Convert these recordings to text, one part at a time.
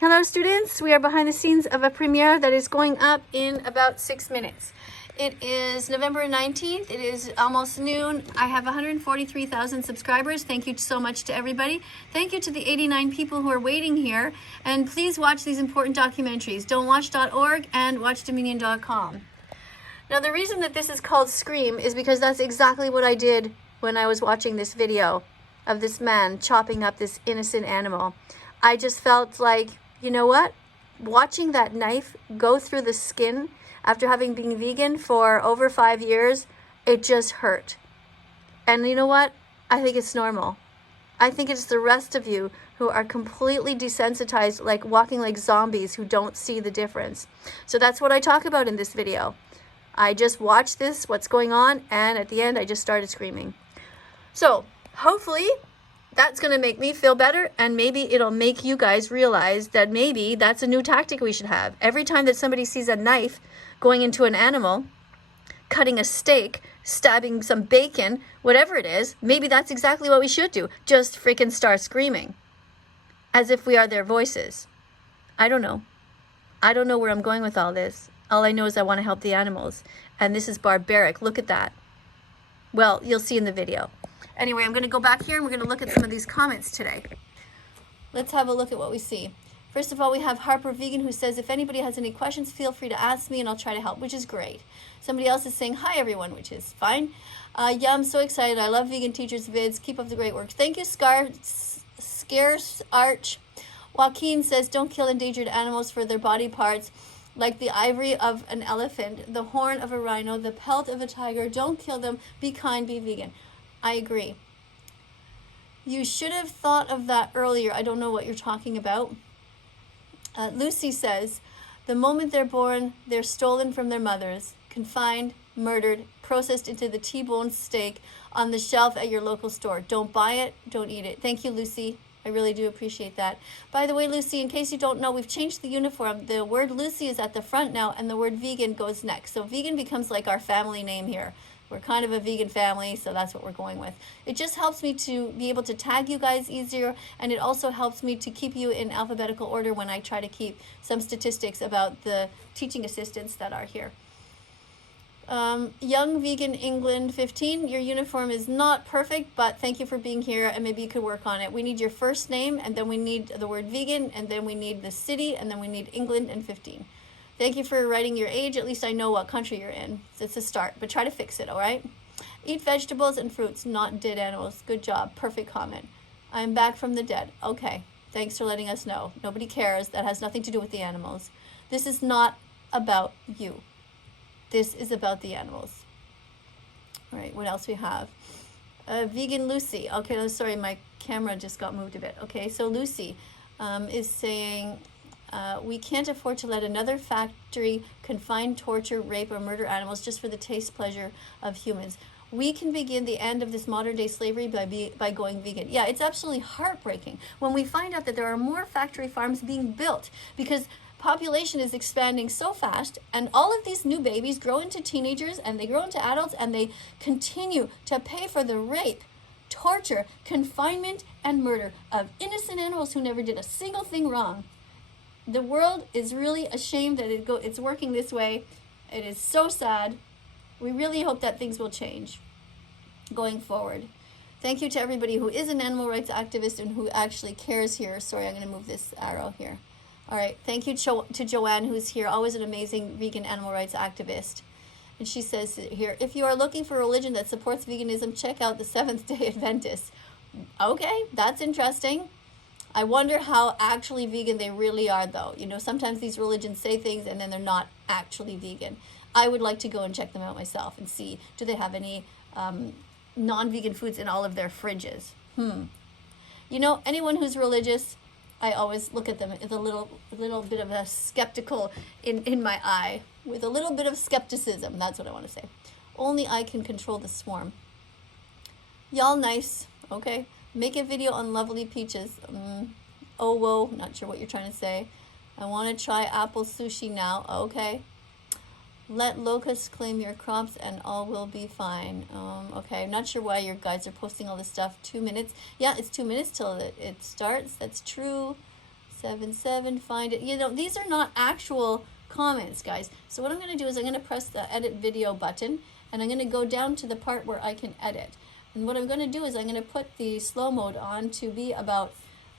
Hello students, we are behind the scenes of a premiere that is going up in about 6 minutes. It is November 19th, it is almost noon. I have 143,000 subscribers. Thank you so much to everybody. Thank you to the 89 people who are waiting here. And please watch these important documentaries, don'twatch.org and watchdominion.com. Now the reason that this is called Scream is because that's exactly what I did when I was watching this video of this man chopping up this innocent animal. I just felt like, you know what? Watching that knife go through the skin after having been vegan for over 5 years, it just hurt. And you know what? I think it's normal. I think it's the rest of you who are completely desensitized, like walking like zombies who don't see the difference. So that's what I talk about in this video. I just watched this, what's going on, and at the end I just started screaming. So hopefully that's going to make me feel better, and maybe it'll make you guys realize that maybe that's a new tactic we should have. Every time that somebody sees a knife going into an animal, cutting a steak, stabbing some bacon, whatever it is, maybe that's exactly what we should do. Just freaking start screaming as if we are their voices. I don't know. I don't know where I'm going with all this. All I know is I want to help the animals, and this is barbaric. Look at that. Well, you'll see in the video. Anyway, I'm going to go back here and we're going to look at some of these comments today. Let's have a look at what we see. First of all, we have Harper Vegan who says, if anybody has any questions, feel free to ask me and I'll try to help, which is great. Somebody else is saying, hi everyone, which is fine. Yeah, I'm so excited. I love vegan teachers' vids. Keep up the great work. Thank you, Scarce Arch. Joaquin says, don't kill endangered animals for their body parts, like the ivory of an elephant, the horn of a rhino, the pelt of a tiger. Don't kill them. Be kind, be vegan. I agree. You should have thought of that earlier. I don't know what you're talking about. Lucy says, the moment they're born, they're stolen from their mothers, confined, murdered, processed into the T-bone steak on the shelf at your local store. Don't buy it. Don't eat it. Thank you, Lucy. I really do appreciate that. By the way, Lucy, in case you don't know, we've changed the uniform. The word Lucy is at the front now, and the word vegan goes next. So vegan becomes like our family name here. We're kind of a vegan family, so that's what we're going with. It just helps me to be able to tag you guys easier, and it also helps me to keep you in alphabetical order when I try to keep some statistics about the teaching assistants that are here. Young Vegan England 15, your uniform is not perfect, but thank you for being here, and maybe you could work on it. We need your first name, and then we need the word vegan, and then we need the city, and then we need England and 15. Thank you for writing your age. At least I know what country you're in. It's a start, but try to fix it, all right? Eat vegetables and fruits, not dead animals. Good job. Perfect comment. I'm back from the dead. Okay. Thanks for letting us know. Nobody cares. That has nothing to do with the animals. This is not about you. This is about the animals. All right, what else we have? Vegan Lucy. Okay, sorry, my camera just got moved a bit. Okay, so Lucy is saying, we can't afford to let another factory confine, torture, rape, or murder animals just for the taste pleasure of humans. We can begin the end of this modern-day slavery by going vegan. Yeah, it's absolutely heartbreaking when we find out that there are more factory farms being built because population is expanding so fast, and all of these new babies grow into teenagers, and they grow into adults, and they continue to pay for the rape, torture, confinement, and murder of innocent animals who never did a single thing wrong. The world is really ashamed that it's working this way. It is so sad. We really hope that things will change going forward. Thank you to everybody who is an animal rights activist and who actually cares here. Sorry, I'm going to move this arrow here. All right. Thank you to Joanne, who's here, always an amazing vegan animal rights activist. And she says here, if you are looking for a religion that supports veganism, check out the Seventh-day Adventists. Okay, that's interesting. I wonder how actually vegan they really are, though. You know, sometimes these religions say things and then they're not actually vegan. I would like to go and check them out myself and see, do they have any non-vegan foods in all of their fridges? You know, anyone who's religious, I always look at them with a little bit of a skeptical in my eye, with a little bit of skepticism. That's what I want to say. Only I can control the swarm. Y'all nice, okay? Make a video on lovely peaches. Oh, whoa, not sure what you're trying to say. I want to try apple sushi now. Okay. Let locusts claim your crops and all will be fine. Okay, I'm not sure why you guys are posting all this stuff. 2 minutes. Yeah, it's 2 minutes till it starts. That's true. 77, find it. You know, these are not actual comments, guys. So what I'm going to do is I'm going to press the edit video button, and I'm going to go down to the part where I can edit. And what I'm going to do is I'm going to put the slow mode on to be about,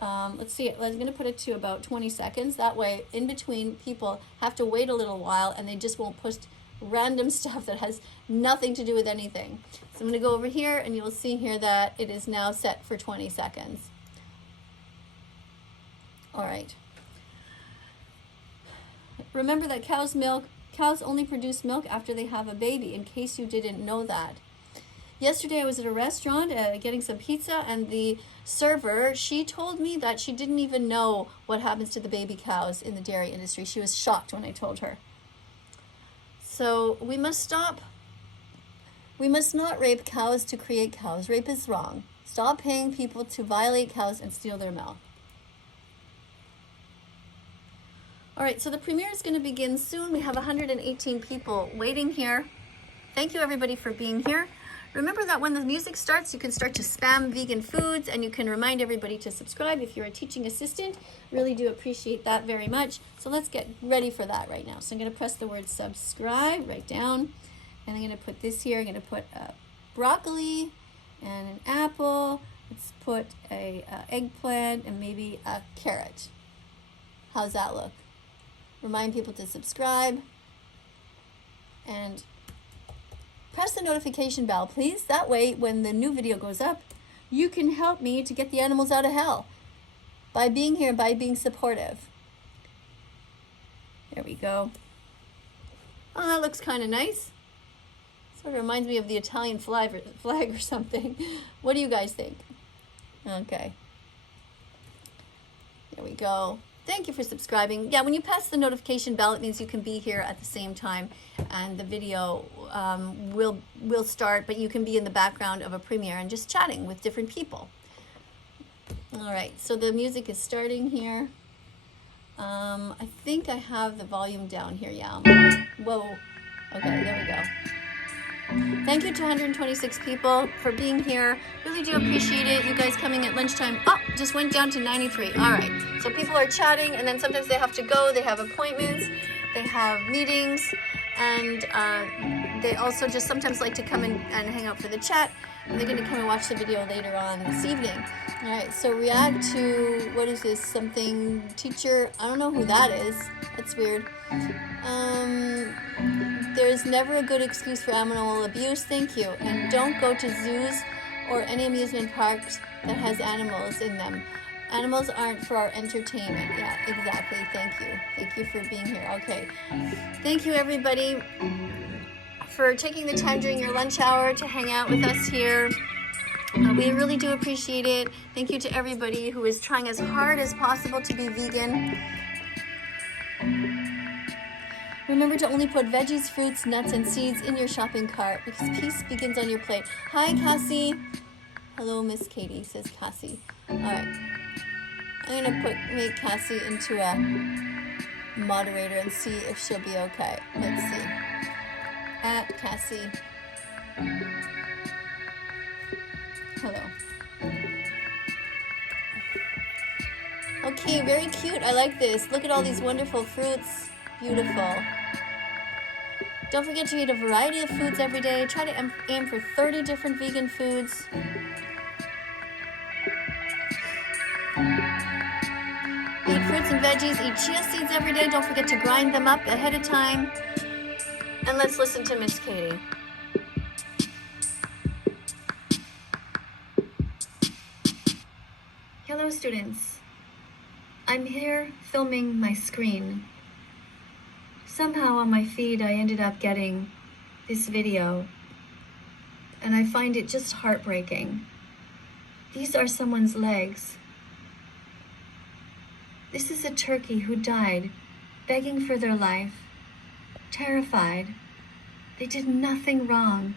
let's see, I'm going to put it to about 20 seconds. That way, in between, people have to wait a little while, and they just won't post random stuff that has nothing to do with anything. So I'm going to go over here, and you'll see here that it is now set for 20 seconds. All right. Remember that cows only produce milk after they have a baby, in case you didn't know that. Yesterday I was at a restaurant getting some pizza, and the server, she told me that she didn't even know what happens to the baby cows in the dairy industry. She was shocked when I told her. So we must stop. We must not rape cows to create cows. Rape is wrong. Stop paying people to violate cows and steal their milk. All right, so the premiere is going to begin soon. We have 118 people waiting here. Thank you, everybody, for being here. Remember that when the music starts, you can start to spam vegan foods, and you can remind everybody to subscribe if you're a teaching assistant. Really do appreciate that very much. So let's get ready for that right now. So I'm going to press the word subscribe right down, and I'm going to put this here. I'm going to put broccoli and an apple. Let's put a eggplant and maybe a carrot. How's that look? Remind people to subscribe and press the notification bell, please. That way, when the new video goes up, you can help me to get the animals out of hell by being here, by being supportive. There we go. Oh, that looks kind of nice. Sort of reminds me of the Italian flag or something. What do you guys think? Okay. There we go. Thank you for subscribing. Yeah, when you press the notification bell, it means you can be here at the same time, and the video will start, but you can be in the background of a premiere and just chatting with different people. All right, so the music is starting here. I think I have the volume down here. Yeah. Whoa. Okay, there we go. Thank you to 126 people for being here. Really do appreciate it. You guys coming at lunchtime. Oh, just went down to 93. All right. So people are chatting, and then sometimes they have to go. They have appointments. They have meetings. And they also just sometimes like to come in and hang out for the chat. And they're going to come and watch the video later on this evening. All right. So react to, what is this? Something teacher. I don't know who that is. That's weird. There's never a good excuse for animal abuse. Thank you. And don't go to zoos or any amusement parks that has animals in them. Animals aren't for our entertainment. Yeah, exactly. Thank you. Thank you for being here. Okay. Thank you, everybody, for taking the time during your lunch hour to hang out with us here. We really do appreciate it. Thank you to everybody who is trying as hard as possible to be vegan. Remember to only put veggies, fruits, nuts, and seeds in your shopping cart, because peace begins on your plate. Hi, Cassie. Hello, Miss Katie, says Cassie. All right. I'm going to make Cassie into a moderator and see if she'll be okay. Let's see. At Cassie. Hello. Okay, very cute. I like this. Look at all these wonderful fruits. Beautiful. Don't forget to eat a variety of foods every day. Try to aim for 30 different vegan foods. Eat fruits and veggies. Eat chia seeds every day. Don't forget to grind them up ahead of time. And let's listen to Miss Katie. Hello, students. I'm here filming my screen. Somehow on my feed, I ended up getting this video, and I find it just heartbreaking. These are someone's legs. This is a turkey who died, begging for their life, terrified. They did nothing wrong,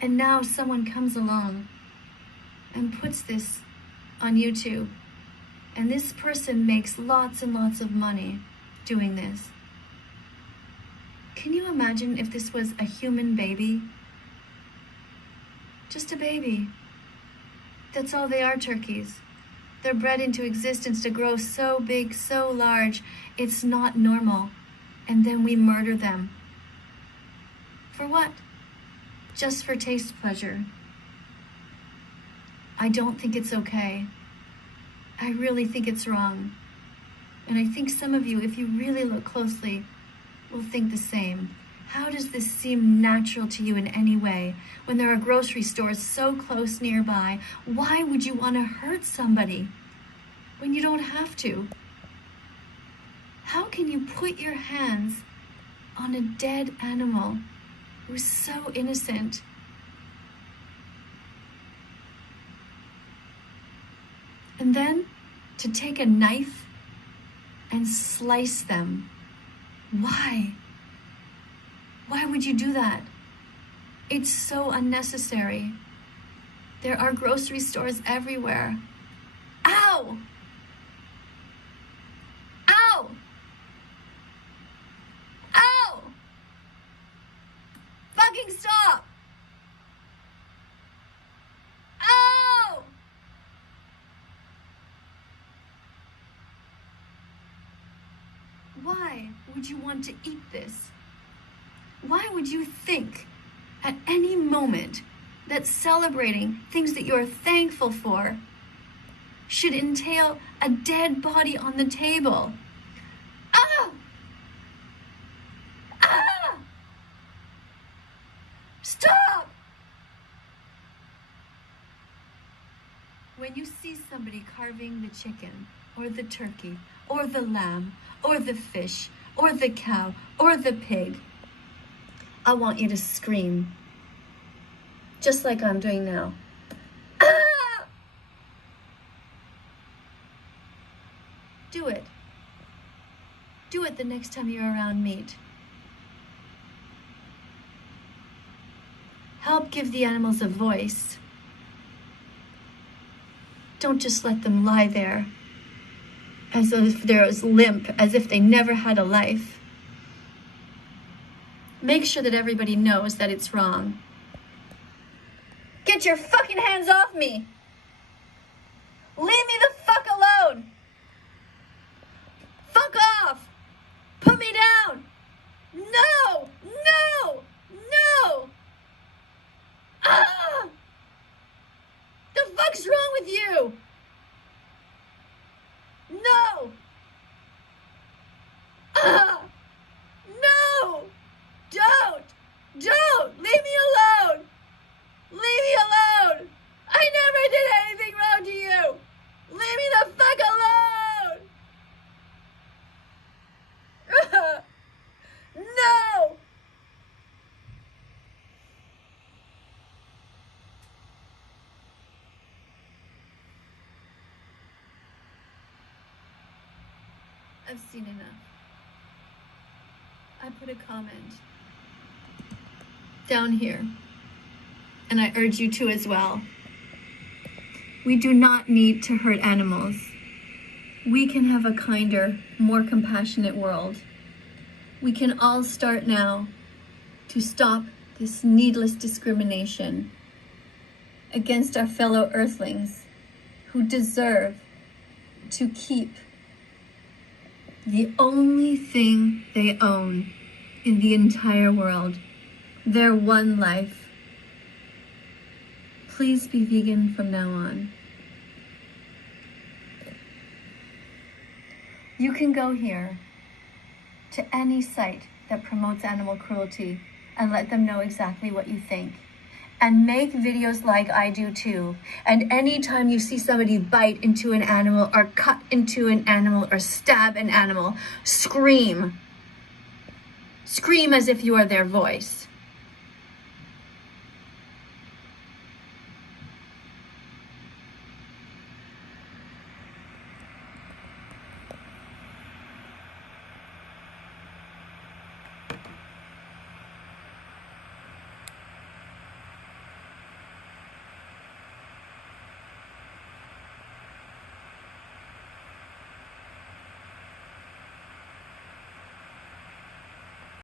and now someone comes along and puts this on YouTube, and this person makes lots and lots of money doing this. Can you imagine if this was a human baby? Just a baby. That's all they are, turkeys. They're bred into existence to grow so big, so large, it's not normal. And then we murder them. For what? Just for taste pleasure. I don't think it's okay. I really think it's wrong. And I think some of you, if you really look closely, will think the same. How does this seem natural to you in any way? When there are grocery stores so close nearby, why would you want to hurt somebody when you don't have to? How can you put your hands on a dead animal who's so innocent? And then to take a knife and slice them. Why? Why would you do that? It's so unnecessary. There are grocery stores everywhere. Ow! Ow! Ow! Fucking stop! Ow! Why would you want to eat this? Why would you think at any moment that celebrating things that you're thankful for should entail a dead body on the table? Ah! Ah! Stop! When you see somebody carving the chicken or the turkey or the lamb or the fish or the cow or the pig, I want you to scream, just like I'm doing now. Ah! Do it. Do it the next time you're around meat. Help give the animals a voice. Don't just let them lie there as if they're as limp, as if they never had a life. Make sure that everybody knows that it's wrong. Get your fucking hands off me! Leave me the fuck alone! Fuck off! Put me down! No! No! No! Ah! The fuck's wrong with you? No! Ah! No! Don't! Leave me alone! Leave me alone! I never did anything wrong to you! Leave me the fuck alone! No! I've seen enough. I put a comment down here, and I urge you to as well. We do not need to hurt animals. We can have a kinder, more compassionate world. We can all start now to stop this needless discrimination against our fellow earthlings who deserve to keep the only thing they own in the entire world, their one life. Please be vegan from now on. You can go here to any site that promotes animal cruelty and let them know exactly what you think. And make videos like I do too. And anytime you see somebody bite into an animal or cut into an animal or stab an animal, scream. Scream as if you are their voice.